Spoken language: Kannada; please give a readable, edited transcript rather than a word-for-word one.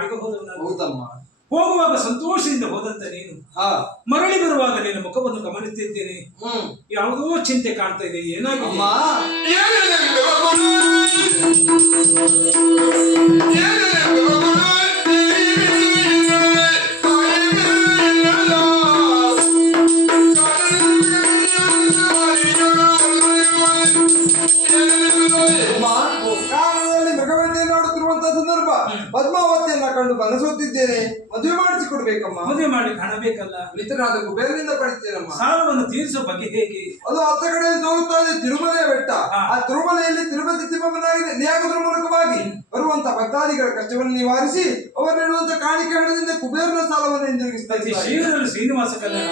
ಕಾಡಿಗೆ ಹೋದವನ. ಹೌದಮ್ಮ. ಹೋಗುವಾಗ ಸಂತೋಷದಿಂದ ಹೋದಂತ ನೀನು ಮರಳಿ ಬರುವಾಗ ನಿನ್ನ ಮುಖವನ್ನು ಗಮನಿಸುತ್ತಿದ್ದೇನೆ. ಯಾವುದೋ ಚಿಂತೆ ಕಾಣ್ತಾ ಇದೆ, ಏನಾಗಿದೆ? ಸಂದರ್ಭ ಪದ್ಮಾವತಿಯನ್ನ ಕಂಡು ಮನಸೋತಿದ್ದೇನೆ. ಮದುವೆ ಮಾಡಿಸಿಕೊಡ್ಬೇಕಮ್ಮ. ಮದುವೆ ಮಾಡ್ಲಿಕ್ಕೆ ಹಣ ಬೇಕಲ್ಲ. ಮಿತ್ರನಾದ ಕುಬೇರನಿಂದ ಪಡಿತೇನಮ್ಮ. ಸಾಲವನ್ನು ತೀರಿಸೋ ಬಗ್ಗೆ ಹೇಗೆ? ಅದು ಹತ್ತ ಕಡೆ ತೋರುತ್ತಾ ಇದೆ ತಿರುಮಲೆಯ ಬೆಟ್ಟ. ಆ ತಿರುಮಲೆಯಲ್ಲಿ ತಿರುಪತಿ ತಿಮ್ಮಮ್ಮನಾಗಿ ನ್ಯಾಯದ ಮೂಲಕವಾಗಿ ಬರುವಂತ ಭಕ್ತಾದಿಗಳ ಕಷ್ಟವನ್ನು ನಿವಾರಿಸಿ ಅವರಿರುವಂತ ಕಾಣಿಕೆ ಹಣದಿಂದ ಕುಬೇರನ ಸಾಲವನ್ನು ಹಿಂದಿರುಗಿಸ್ತಾ ಶ್ರೀನಿವಾಸ ಕಲ್ಯಾಣ